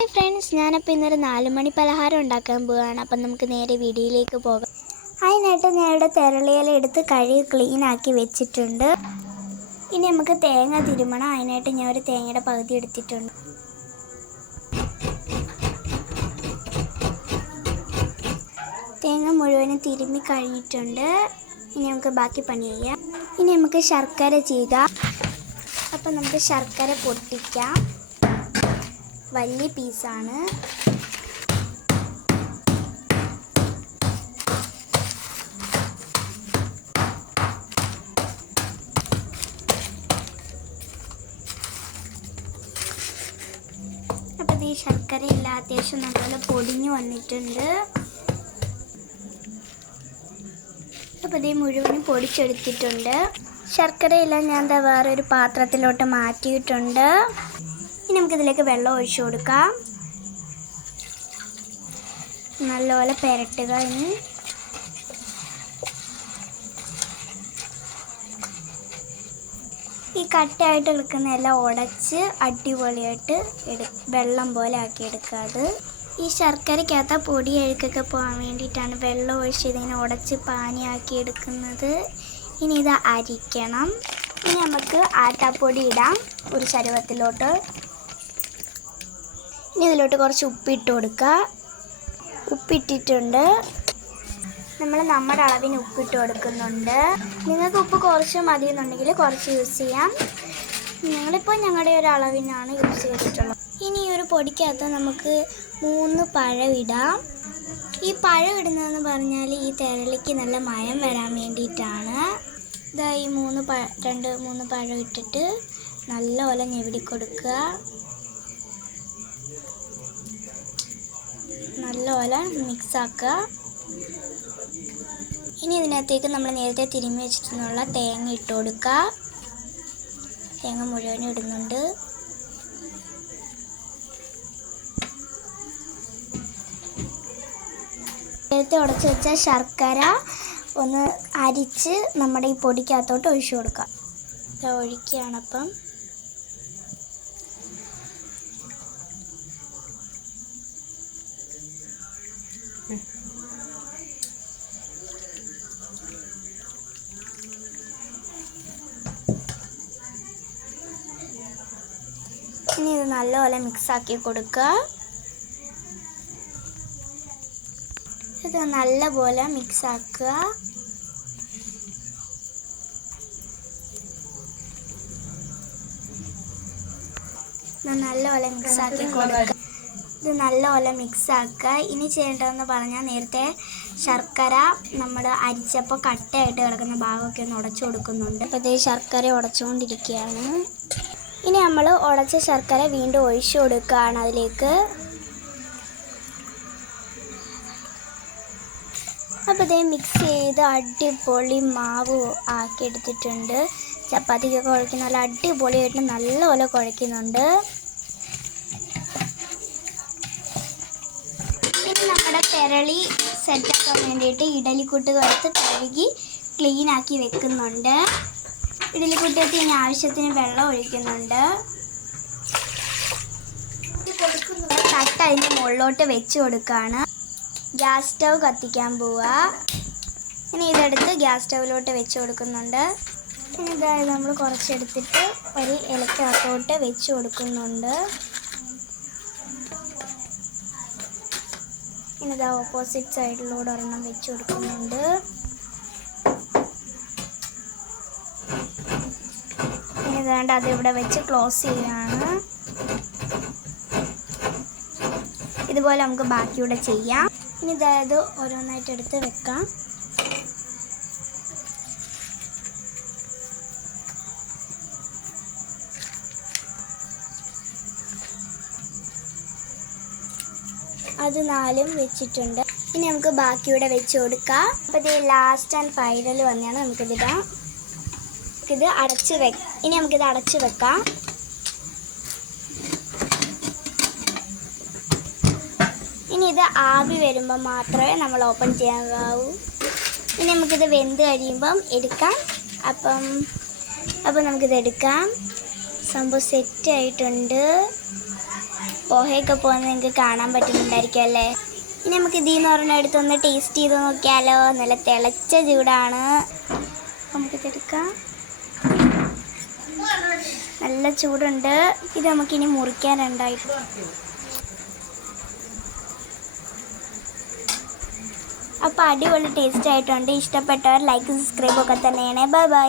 Hi friends ഞാനപ്പോൾ ഇന്നൊരു നാല് മണി പലഹാരം ഉണ്ടാക്കാൻ പോവുകയാണ് അപ്പം നമുക്ക് നേരെ വീഡിയോയിലേക്ക് പോകാം. അതിനായിട്ട് ഞാൻ ഇവിടെ തെരളിയില എടുത്ത് കഴുകി ക്ലീൻ ആക്കി വെച്ചിട്ടുണ്ട്. ഇനി നമുക്ക് തേങ്ങ തിരുമണം. അതിനായിട്ട് ഞാൻ ഒരു തേങ്ങയുടെ പകുതി എടുത്തിട്ടുണ്ട്. തേങ്ങ മുഴുവനും തിരുമ്മി കഴിഞ്ഞിട്ടുണ്ട് ഇനി നമുക്ക് ബാക്കി പണി ചെയ്യാം. ഇനി നമുക്ക് ശർക്കര ചെയ്യുക അപ്പം നമുക്ക് ശർക്കര പൊട്ടിക്കാം. വലിയ പീസാണ്. അപ്പോൾ ഈ ശർക്കര ഇല്ല അത്യാവശ്യം നല്ലപോലെ പൊടിഞ്ഞു വന്നിട്ടുണ്ട്. അപ്പോൾ ഇത് മുഴുവനും പൊടിച്ചെടുത്തിട്ടുണ്ട്. ശർക്കരയെല്ലാം ഞാൻ എന്താ വേറൊരു പാത്രത്തിലോട്ട് മാറ്റിയിട്ടുണ്ട്. ഇനി നമുക്കിതിലേക്ക് വെള്ളം ഒഴിച്ചു കൊടുക്കാം. നല്ലപോലെ പെരട്ടുക ഇനി. ഈ കട്ടായിട്ട് എടുക്കുന്ന എല്ലാം ഉടച്ച് അടിപൊളിയായിട്ട് എടു വെള്ളം പോലെ ആക്കി അത്. ഈ ശർക്കരയ്ക്കകത്ത് പൊടി അഴുക്കൊക്കെ പോകാൻ വേണ്ടിയിട്ടാണ് വെള്ളം ഒഴിച്ച് ഇതിങ്ങനെ ഉടച്ച് പാനിയാക്കി എടുക്കുന്നത്. ഇനി ഇത് അരിക്കണം. ഇനി നമുക്ക് ആട്ടാപ്പൊടി ഇടാം. ഒരു ചരുവത്തിലോട്ട് ഇനി ഇതിലോട്ട് കുറച്ച് ഉപ്പിട്ട് കൊടുക്കുക. ഉപ്പിട്ടിട്ടുണ്ട്. നമ്മൾ നമ്മുടെ അളവിന് ഉപ്പിട്ട് കൊടുക്കുന്നുണ്ട്. നിങ്ങൾക്ക് ഉപ്പ് കുറച്ച് മതി എന്നുണ്ടെങ്കിൽ കുറച്ച് യൂസ് ചെയ്യാം. ഞങ്ങളിപ്പോൾ ഞങ്ങളുടെ ഒരു അളവിനാണ് യൂസ് ചെയ്തിട്ടുള്ളത്. ഇനി ഒരു പൊടിക്കകത്ത് നമുക്ക് മൂന്ന് പഴം ഇടാം. ഈ പഴം ഇടുന്നതെന്ന് പറഞ്ഞാൽ ഈ തെരളിക്ക് നല്ല മയം വരാൻ വേണ്ടിയിട്ടാണ്. ഇതാ ഈ മൂന്ന് പഴ രണ്ട് മൂന്ന് പഴം ഇട്ടിട്ട് നല്ലപോലെ ഞെവിടി കൊടുക്കുക. നല്ലപോലെ മിക്സ് ആക്കുക ഇനി ഇതിനകത്തേക്ക് നമ്മൾ നേരത്തെ തിരുമ്മി വെച്ചിട്ടുള്ള തേങ്ങ ഇട്ട് കൊടുക്കുക. തേങ്ങ മുഴുവനും ഇടുന്നുണ്ട്. നേരത്തെ ഉടച്ച് വെച്ച ശർക്കര ഒന്ന് അരിച്ച് നമ്മുടെ ഈ പൊടിക്കകത്തോട്ട് ഒഴിച്ചു കൊടുക്കാം ഒഴിക്കുകയാണപ്പം ഇനി ഇത് നല്ലപോലെ മിക്സ് ആക്കി കൊടുക്കുക. ഇത് നല്ലപോലെ മിക്സ് ആക്കുക. ഇത് നല്ലപോലെ മിക്സ് ആക്കി കൊടുക്കുക. ഇത് നല്ലപോലെ മിക്സാക്കുക. ഇനി ചെയ്യേണ്ടതെന്ന് പറഞ്ഞാൽ നേരത്തെ ശർക്കര നമ്മൾ അരിച്ചപ്പോൾ കട്ടയായിട്ട് കിടക്കുന്ന ഭാഗമൊക്കെ ഒന്ന് ഉടച്ചു കൊടുക്കുന്നുണ്ട്. അപ്പോൾ ഇത് ശർക്കര ഉടച്ചുകൊണ്ടിരിക്കുകയാണ്. ഇനി നമ്മൾ ഉടച്ച ശർക്കര വീണ്ടും ഒഴിച്ചു കൊടുക്കുകയാണ് അതിലേക്ക്. അപ്പോൾ ഇതേ മിക്സ് ചെയ്ത് അടിപൊളി മാവ് ആക്കി എടുത്തിട്ടുണ്ട് ചപ്പാത്തിക്കൊക്കെ കുഴക്കുന്ന നല്ല അടിപൊളിയായിട്ട് നല്ലപോലെ കുഴയ്ക്കുന്നുണ്ട് സെറ്റ് സെറ്റാക്കാൻ വേണ്ടിയിട്ട് ഇഡലിക്കുട്ട് കുറച്ച് കഴുകി ക്ലീൻ ആക്കി വെക്കുന്നുണ്ട്. ഇഡലിക്കുട്ടിയത്ത് ഇനി ആവശ്യത്തിന് വെള്ളം ഒഴിക്കുന്നുണ്ട്. തട്ട് അതിന്റെ മുകളിലോട്ട് വെച്ച് കൊടുക്കുകയാണ് ഗ്യാസ് സ്റ്റവ് കത്തിക്കാൻ പോവുക ഇനി ഇതെടുത്ത് ഗ്യാസ് സ്റ്റവിലോട്ട് വെച്ച് കൊടുക്കുന്നുണ്ട്. ഇനി ഇതായത് നമ്മൾ കുറച്ചെടുത്തിട്ട് ഒരു ഇലക്കകത്തോട്ട് വെച്ച് കൊടുക്കുന്നുണ്ട്. ഇതാ ഓപ്പോസിറ്റ് സൈഡിലൂടെ ഒരെണ്ണം വെച്ച് കൊടുക്കുന്നുണ്ട്. ഇനി വേണ്ട അത് ഇവിടെ വെച്ച് ക്ലോസ് ചെയ്യുകയാണ് ഇതുപോലെ നമുക്ക് ബാക്കിയൂടെ ചെയ്യാം. ഇനി ഇതായത് ഓരോന്നായിട്ട് എടുത്ത് വെക്കാം. അത് നാലും വെച്ചിട്ടുണ്ട്. ഇനി നമുക്ക് ബാക്കിയൂടെ വെച്ച് കൊടുക്കാം. അപ്പോൾ ഇത് ലാസ്റ്റ് ആൻഡ് ഫൈനൽ വന്നെയാണ് നമുക്കിതിടാം. ഇത് അടച്ച് വെ ഇനി നമുക്കിത് അടച്ച് വെക്കാം. ഇനി ഇത് ആവി വരുമ്പോൾ മാത്രമേ നമ്മൾ ഓപ്പൺ ചെയ്യാനാവൂ. ഇനി നമുക്കിത് വെന്ത് കഴിയുമ്പം എടുക്കാം. അപ്പം അപ്പം നമുക്കിത് എടുക്കാം. സംഭവം സെറ്റ് ആയിട്ടുണ്ട്. പോഹയൊക്കെ പോകുന്നത് നിങ്ങൾക്ക് കാണാൻ പറ്റുന്നുണ്ടായിരിക്കും അല്ലേ? ഇനി നമുക്ക് ഇതിൽ നിന്ന് പറഞ്ഞ അടുത്തൊന്ന് ടേസ്റ്റ് ചെയ്ത് നോക്കിയാലോ. നല്ല തിളച്ച ചൂടാണ്. നമുക്ക് നമുക്കിതെടുക്കാം നല്ല ചൂടുണ്ട്. ഇത് നമുക്കിനി മുറിക്കാനുണ്ടായിട്ട് അപ്പോൾ അടിപൊളി ടേസ്റ്റ് ആയിട്ടുണ്ട്. ഇഷ്ടപ്പെട്ടവർ ലൈക്ക് സബ്സ്ക്രൈബ് ഒക്കെ തന്നെയാണ്. Bye bye